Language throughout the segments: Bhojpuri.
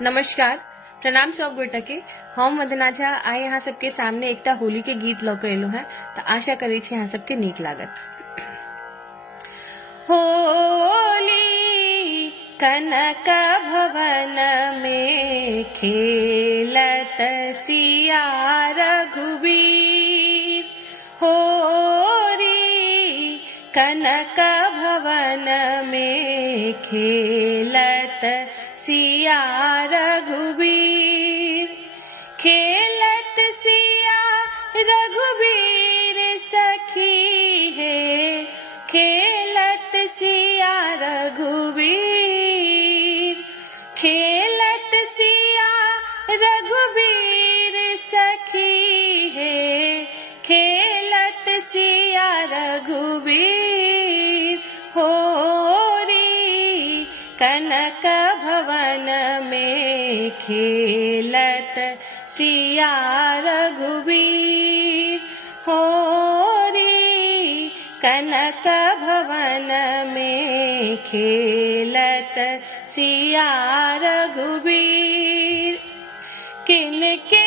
नमस्कार, प्रणाम सब गोटा के। हम वंदना झा आइ यहाँ सबके सामने एकटा होली के गीत लऽ के एलहुँ हैं, तो आशा करै छी यहाँ सबके नीक लागत। होली कनक भवन में खेलत सिया रघुबीर। होली कनक भवन में खेलत सिया रघुबीर। खेलत सिया रघुबीर सखी है, खेलत सिया रघुबीर। खेलत सिया रघुबीर सखी है, खेलत सिया रघुबीर। होरी कनक भवन में खेलत सिया रघुबीर। होरी कनक भवन में खेलत सिया रघुबीर। किनके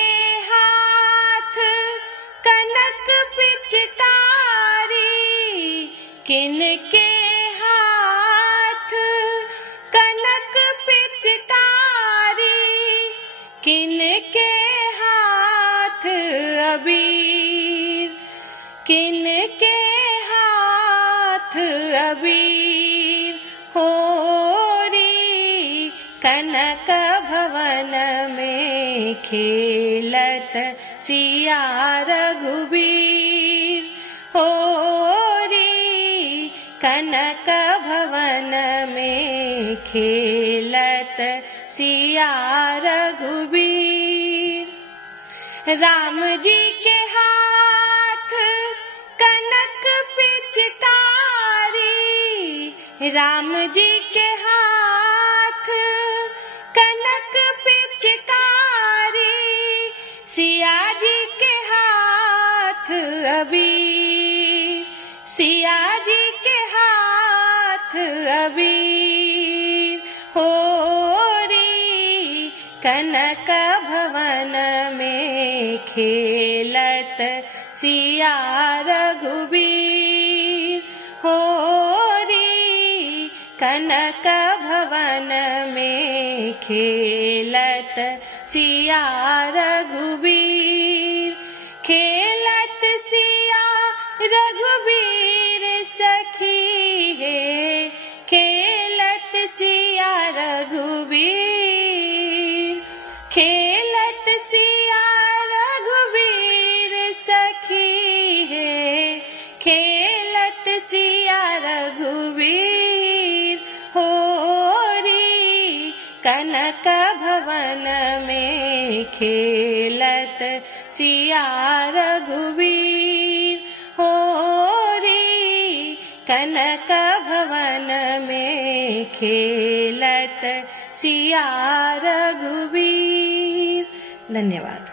हाथ कनक पिचकारी, किनके हाथ कनक पिचकारी, किनके हाथ अबीर, किनके हाथ अबीर। होरी कनक भवन में खेलत सिया रघुबीर। होरी कनक भवन में खेलत सिया रघुबीर। राम जी के हाथ कनक पिचकारी, राम जी के हाथ कनक पिचकारी, सिया जी के हाथ अबीर, सिया जी के हाथ अबीर। होरी कनक भवन में खेलत सिया रघुबीर। होरी कनक भवन में खेलत सिया रघुबीर। खेलत सिया रघुबीर सखी है, खेलत सिया रघुबीर। खेलत सिया रघुबीर सखी है, खेलत सिया रघुबीर। होरी कनक भवन में खेलत सिया रघुबीर। होरी कनक भवन में खेलत सिया रघुबीर। धन्यवाद।